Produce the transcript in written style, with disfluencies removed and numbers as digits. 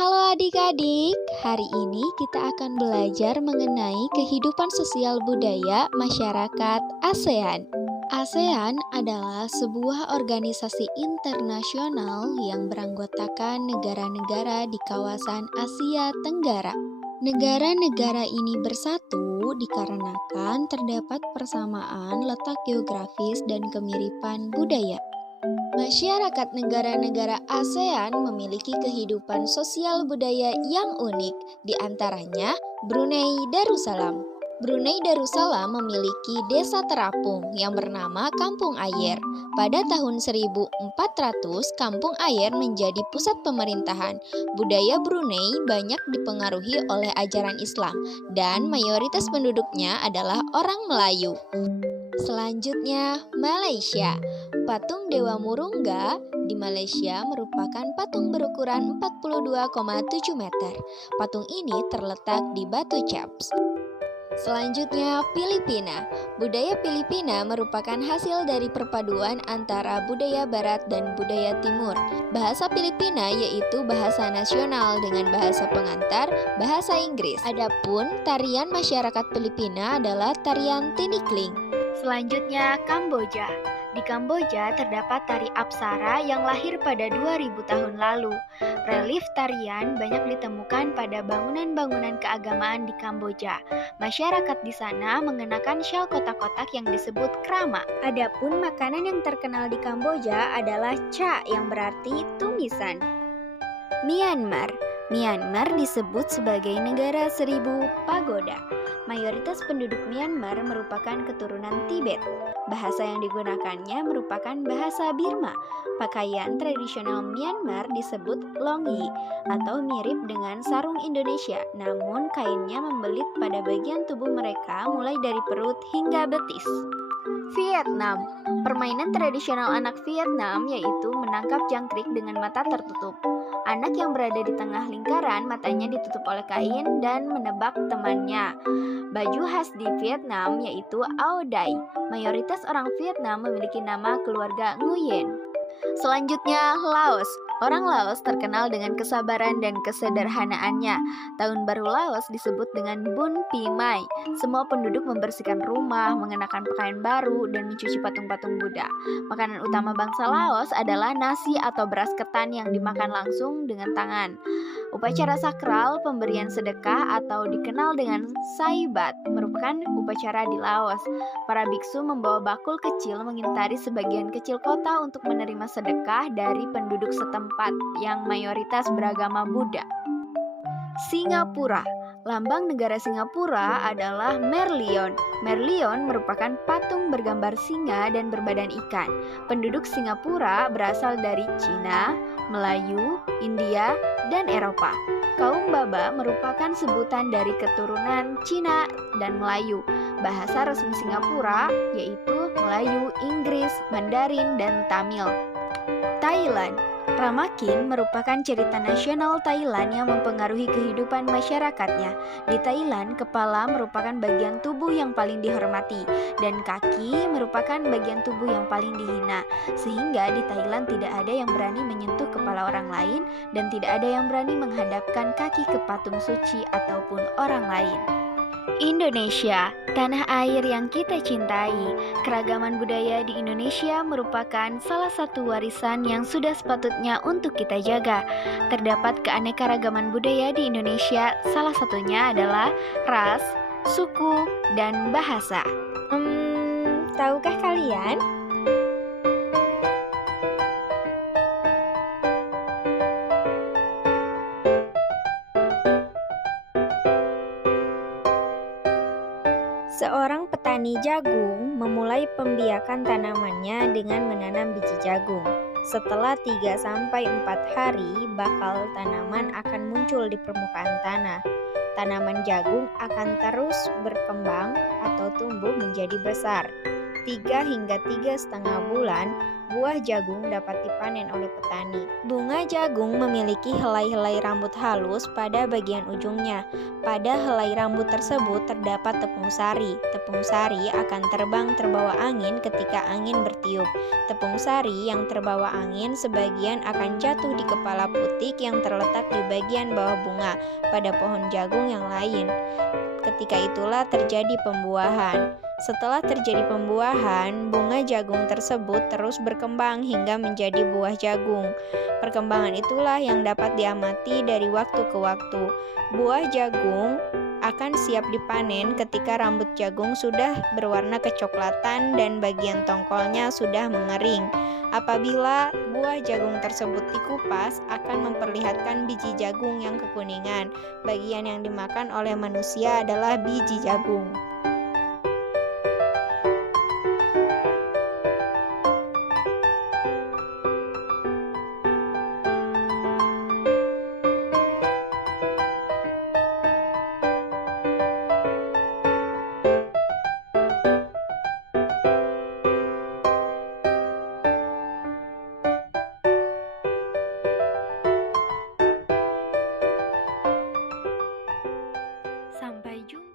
Halo adik-adik, hari ini kita akan belajar mengenai kehidupan sosial budaya masyarakat ASEAN. ASEAN adalah sebuah organisasi internasional yang beranggotakan negara-negara di kawasan Asia Tenggara. Negara-negara ini bersatu dikarenakan terdapat persamaan letak geografis dan kemiripan budaya. Masyarakat negara-negara ASEAN memiliki kehidupan sosial budaya yang unik, di antaranya Brunei Darussalam. Brunei Darussalam memiliki desa terapung yang bernama Kampung Ayer. Pada tahun 1400, Kampung Ayer menjadi pusat pemerintahan. Budaya Brunei banyak dipengaruhi oleh ajaran Islam dan mayoritas penduduknya adalah orang Melayu. Selanjutnya, Malaysia. Patung Dewa Murungga di Malaysia merupakan patung berukuran 42,7 meter. Patung ini terletak di Batu Caps. Selanjutnya, Filipina. Budaya Filipina merupakan hasil dari perpaduan antara budaya barat dan budaya timur. Bahasa Filipina yaitu bahasa nasional dengan bahasa pengantar, bahasa Inggris. Adapun tarian masyarakat Filipina adalah tarian tinikling. Selanjutnya, Kamboja. Di Kamboja terdapat tari Apsara yang lahir pada 2000 tahun lalu. Relief tarian banyak ditemukan pada bangunan-bangunan keagamaan di Kamboja. Masyarakat di sana mengenakan syal kotak-kotak yang disebut krama. Adapun makanan yang terkenal di Kamboja adalah cha yang berarti tumisan. Myanmar. Myanmar disebut sebagai negara 1000 pagoda. Mayoritas penduduk Myanmar merupakan keturunan Tibet. Bahasa yang digunakannya merupakan bahasa Birma. Pakaian tradisional Myanmar disebut longyi atau mirip dengan sarung Indonesia, namun kainnya membelit pada bagian tubuh mereka mulai dari perut hingga betis. Vietnam. Permainan tradisional anak Vietnam yaitu menangkap jangkrik dengan mata tertutup. Anak yang berada di tengah lingkaran matanya ditutup oleh kain dan menebak temannya. Baju khas di Vietnam yaitu Ao Dai. Mayoritas orang Vietnam memiliki nama keluarga Nguyen. Selanjutnya, Laos. Orang Laos terkenal dengan kesabaran dan kesederhanaannya. Tahun baru Laos disebut dengan Bun Pi Mai. Semua penduduk membersihkan rumah, mengenakan pakaian baru, dan mencuci patung-patung Buddha. Makanan utama bangsa Laos adalah nasi atau beras ketan yang dimakan langsung dengan tangan. Upacara sakral pemberian sedekah atau dikenal dengan Saibat merupakan upacara di Laos. Para biksu membawa bakul kecil mengitari sebagian kecil kota untuk menerima sedekah dari penduduk setempat yang mayoritas beragama Buddha. Singapura. Lambang negara Singapura adalah Merlion. Merlion merupakan patung bergambar singa dan berbadan ikan. Penduduk Singapura berasal dari Cina, Melayu, India, dan Eropa. Kaum Baba merupakan sebutan dari keturunan Cina dan Melayu. Bahasa resmi Singapura yaitu Melayu, Inggris, Mandarin, dan Tamil. Thailand. Ramakin merupakan cerita nasional Thailand yang mempengaruhi kehidupan masyarakatnya. Di Thailand, kepala merupakan bagian tubuh yang paling dihormati dan kaki merupakan bagian tubuh yang paling dihina. Sehingga di Thailand tidak ada yang berani menyentuh kepala orang lain dan tidak ada yang berani menghadapkan kaki ke patung suci ataupun orang lain. Indonesia, tanah air yang kita cintai. Keragaman budaya di Indonesia merupakan salah satu warisan yang sudah sepatutnya untuk kita jaga. Terdapat keanekaragaman budaya di Indonesia, salah satunya adalah ras, suku, dan bahasa. Tahukah kalian? Seorang petani jagung memulai pembiakan tanamannya dengan menanam biji jagung. Setelah 3-4 hari, bakal tanaman akan muncul di permukaan tanah. Tanaman jagung akan terus berkembang atau tumbuh menjadi besar. 3 hingga 3,5 bulan, buah jagung dapat dipanen oleh petani. Bunga jagung memiliki helai-helai rambut halus pada bagian ujungnya. Pada helai rambut tersebut terdapat tepung sari. Tepung sari akan terbang terbawa angin ketika angin bertiup. Tepung sari yang terbawa angin sebagian akan jatuh di kepala putik yang terletak di bagian bawah bunga pada pohon jagung yang lain. Ketika itulah terjadi pembuahan. Setelah terjadi pembuahan, bunga jagung tersebut terus berkembang hingga menjadi buah jagung. Perkembangan itulah yang dapat diamati dari waktu ke waktu. Buah jagung akan siap dipanen ketika rambut jagung sudah berwarna kecoklatan dan bagian tongkolnya sudah mengering. Apabila buah jagung tersebut dikupas, akan memperlihatkan biji jagung yang kekuningan. Bagian yang dimakan oleh manusia adalah biji jagung. Sampai jumpa.